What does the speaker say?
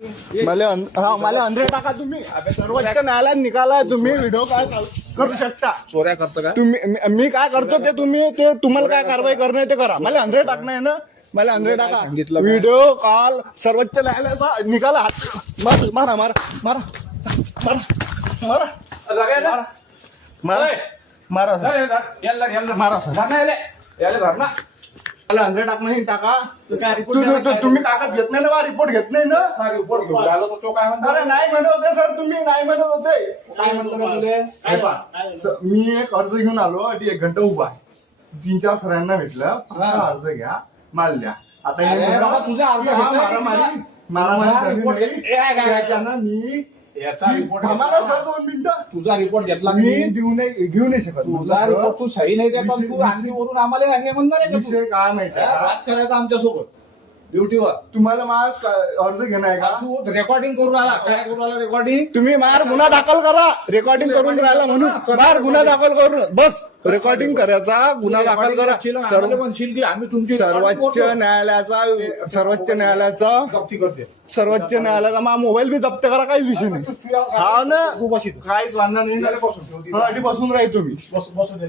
मला अंधे टाका तुम्ही. सर्वोच्च न्यायालयात निकाला तुम्ही व्हिडिओ काय करू शकता. चोऱ्या करतो का तुम्ही मी काय करतो ते तुम्हाला काय कारवाई करणं ते करा. मला अंधे टाकणं आहे ना. मला अंधे टाका. व्हिडिओ कॉल सर्वोच्च न्यायालयाचा निकाल मारा मारा मारा मारा मारा मारा मारा सर. मला अंधे टाकणं हे टाका. तुम्ही कागद घेत नाही ना. रिपोर्ट घेत नाही ना. अरे नाही म्हणत होते सर. तुम्ही नाही म्हणत होते. काय म्हणतो मी एक अर्ज घेऊन आलो. 1 घंटा उभा आहे. 3-4 सरांना भेटलं. अर्ज घ्या माल द्या. आता तुझा अर्ज मारामारी मी याचा रिपोर्ट थांबा सर 2 मिनिटं. तुझा रिपोर्ट घेतला मी घेऊ नाही शकत. तुझा रिपोर्ट तू सही नाही दे पण तू आणखी वरून आम्हाला हे म्हणणार आहे का विषय काय माहिती आहे का? बात करायचं आमच्यासोबत ड्युटीवर. तुम्हाला माझा अर्ज घेणं आहे का? तू रेकॉर्डिंग करून आला. काय करून आला रेकॉर्डिंग? तुम्ही मार गुन्हा दाखल करा. रेकॉर्डिंग करून राहिला म्हणून मार गुन्हा दाखल करून बस. रेकॉर्डिंग करायचा गुन्हा दाखल करा. आम्ही तुमची सर्वोच्च न्यायालयाचा सर्वोच्च न्यायालयाचा मा मोबाईल बी जप्त करा. काही विषय नाही. हा ना काहीच वांधा नाही. बसून राहील तुम्ही.